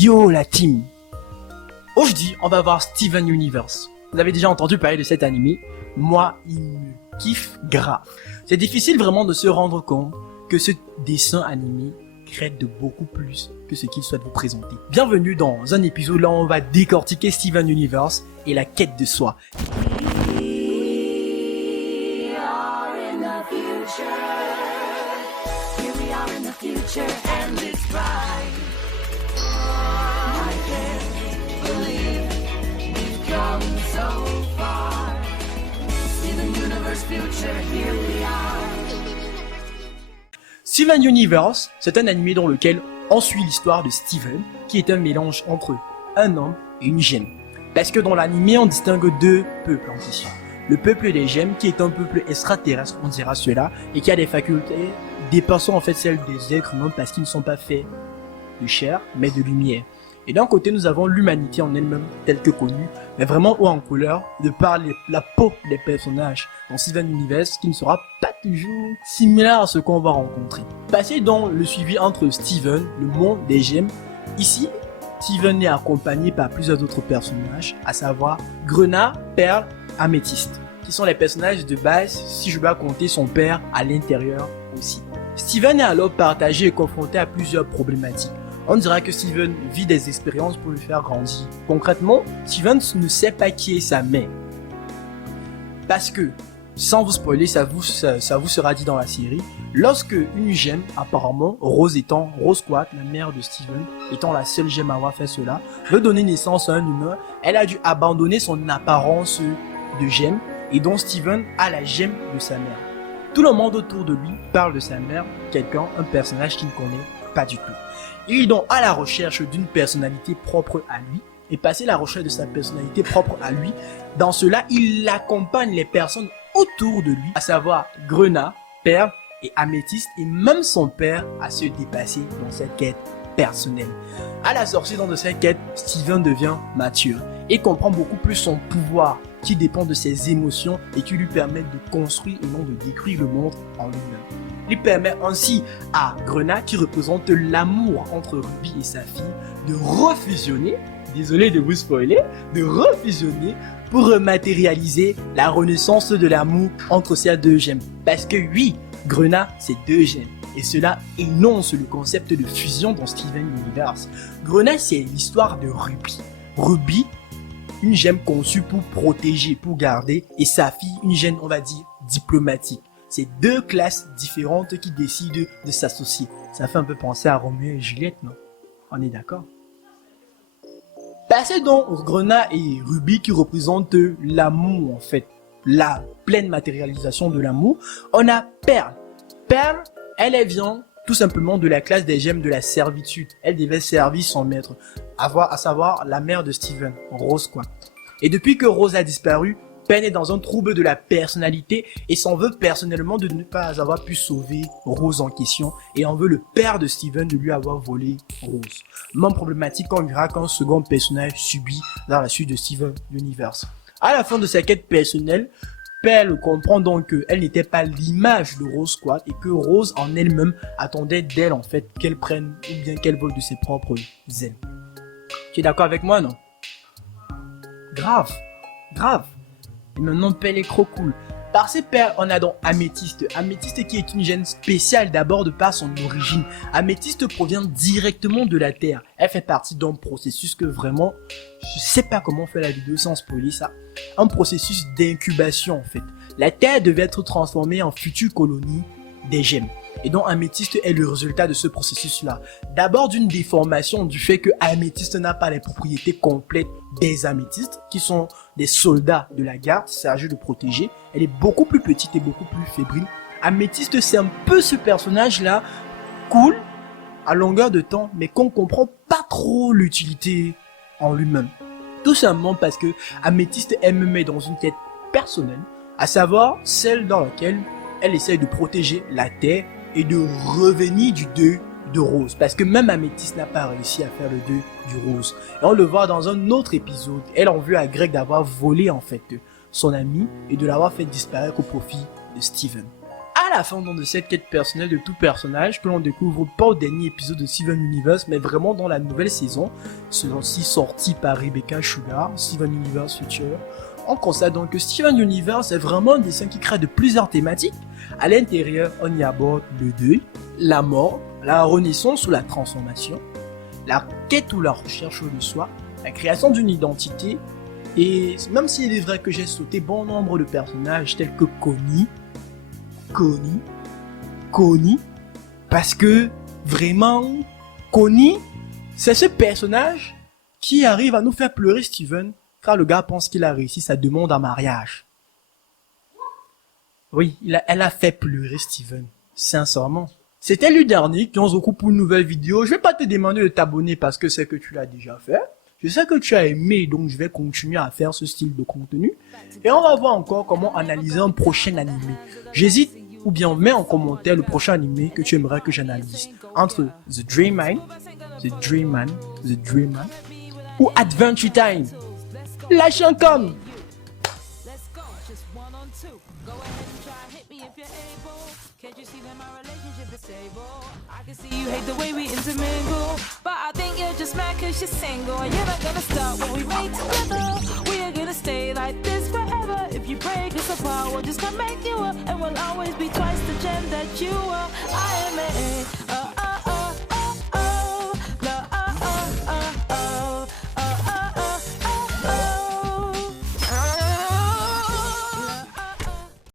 Yo la team. Aujourd'hui, on va voir Steven Universe. Vous avez déjà entendu parler de cet animé? Moi, il me kiffe grave. C'est difficile vraiment de se rendre compte que ce dessin animé crée de beaucoup plus que ce qu'il souhaite vous présenter. Bienvenue dans un épisode là où on va décortiquer Steven Universe et la quête de soi. Steven Universe, c'est un animé dans lequel on suit l'histoire de Steven, qui est un mélange entre un homme et une gemme. Parce que dans l'animé, on distingue deux peuples en question. Le peuple des gemmes, qui est un peuple extraterrestre, on dira cela, et qui a des facultés dépassant en fait celles des êtres humains parce qu'ils ne sont pas faits de chair, mais de lumière. Et d'un côté, nous avons l'humanité en elle-même, telle que connue, mais vraiment haut en couleur, de par la peau des personnages dans Steven Universe, qui ne sera pas toujours similaire à ce qu'on va rencontrer. Passé dans le suivi entre Steven, le monde des gemmes, ici, Steven est accompagné par plusieurs autres personnages, à savoir Grenat, Pearl, Améthyste, qui sont les personnages de base, si je dois compter son père à l'intérieur aussi. Steven est alors partagé et confronté à plusieurs problématiques. On dira que Steven vit des expériences pour le faire grandir. Concrètement, Steven ne sait pas qui est sa mère. Parce que, sans vous spoiler, ça vous sera dit dans la série, lorsque une gemme, apparemment, Rose Quartz, la mère de Steven, étant la seule gemme à avoir fait cela, veut donner naissance à un humain, elle a dû abandonner son apparence de gemme, et donc Steven a la gemme de sa mère. Tout le monde autour de lui parle de sa mère, un personnage qu'il ne connaît pas du tout. Il est donc à la recherche d'une personnalité propre à lui, et passer la recherche de sa personnalité propre à lui, dans cela, il accompagne les personnes autour de lui, à savoir Grenat, Pearl et Améthyste, et même son père à se dépasser dans cette quête personnelle. À la sortie de cette quête, Steven devient mature et comprend beaucoup plus son pouvoir, qui dépend de ses émotions et qui lui permet de construire et non de détruire le monde en lui-même. Il permet ainsi à Grenat, qui représente l'amour entre Ruby et sa fille, de refusionner, désolé de vous spoiler, de refusionner pour matérialiser la renaissance de l'amour entre ces deux gemmes. Parce que oui, Grenat, c'est deux gemmes. Et cela énonce le concept de fusion dans Steven Universe. Grenat, c'est l'histoire de Ruby. Ruby, une gemme conçue pour protéger, pour garder, et sa fille, une gemme, on va dire, diplomatique. C'est deux classes différentes qui décident de s'associer. Ça fait un peu penser à Roméo et Juliette, non? On est d'accord? Passez donc Grenat et Ruby, qui représentent l'amour en fait, la pleine matérialisation de l'amour. On a Pearl. Pearl, elle vient tout simplement de la classe des gemmes de la servitude. Elle devait servir son maître, à savoir la mère de Steven, Rose quoi. Et depuis que Rose a disparu, Pearl est dans un trouble de la personnalité et s'en veut personnellement de ne pas avoir pu sauver Rose en question, et en veut le père de Steven de lui avoir volé Rose. Même problématique qu'on verra qu'un second personnage subit dans la suite de Steven Universe. À la fin de sa quête personnelle, Pearl comprend donc qu'elle n'était pas l'image de Rose Quartz et que Rose en elle-même attendait d'elle en fait qu'elle prenne ou bien qu'elle vole de ses propres ailes. Tu es d'accord avec moi, non? Grave. Et maintenant, Pearl est trop cool. Par ses pairs, on a donc Améthyste. Améthyste qui est une gemme spéciale d'abord de par son origine. Améthyste provient directement de la Terre. Elle fait partie d'un processus que vraiment, je sais pas comment faire la vidéo sans spoiler ça. Un processus d'incubation en fait. La Terre devait être transformée en future colonie des gemmes. Et donc Améthyste est le résultat de ce processus-là. D'abord d'une déformation du fait que Améthyste n'a pas les propriétés complètes des améthystes, qui sont des soldats de la garde, chargés de protéger. Elle est beaucoup plus petite et beaucoup plus fébrile. Améthyste, c'est un peu ce personnage-là, cool, à longueur de temps, mais qu'on comprend pas trop l'utilité en lui-même. Tout simplement parce que Améthyste, elle me met dans une quête personnelle, à savoir celle dans laquelle elle essaye de protéger la Terre et de revenir du deuil de Rose. Parce que même Améthyste n'a pas réussi à faire le deuil du Rose. Et on le voit dans un autre épisode. Elle en veut à Greg d'avoir volé en fait son ami et de l'avoir fait disparaître au profit de Steven. À la fin donc, de cette quête personnelle de tout personnage que l'on découvre pas au dernier épisode de Steven Universe, mais vraiment dans la nouvelle saison, celle-ci sortie par Rebecca Sugar, Steven Universe Future. On constate donc que Steven Universe est vraiment un dessin qui crée de plusieurs thématiques. À l'intérieur, on y aborde le deuil, la mort, la renaissance ou la transformation, la quête ou la recherche de soi, la création d'une identité, et même s'il est vrai que j'ai sauté bon nombre de personnages tels que Connie, parce que vraiment, Connie, c'est ce personnage qui arrive à nous faire pleurer Steven quand le gars pense qu'il a réussi sa demande en mariage. Oui, elle a fait pleurer Steven, sincèrement. C'était le dernier qui on se retrouve pour une nouvelle vidéo. Je vais pas te demander de t'abonner parce que c'est que tu l'as déjà fait. Je sais que tu as aimé, donc je vais continuer à faire ce style de contenu. Et on va voir encore comment analyser un prochain animé. J'hésite, ou bien mets en commentaire le prochain animé que tu aimerais que j'analyse. Entre The Dream Man, ou Adventure Time. Lâche un com. Can't you see that my relationship is stable? I can see you hate the way we intermingle, but I think you're just mad cause you're single. And you're not gonna stop what we made together. We are gonna stay like this forever. If you break us apart, we'll just come back you up, and we'll always be twice the gem that you are. I admit it.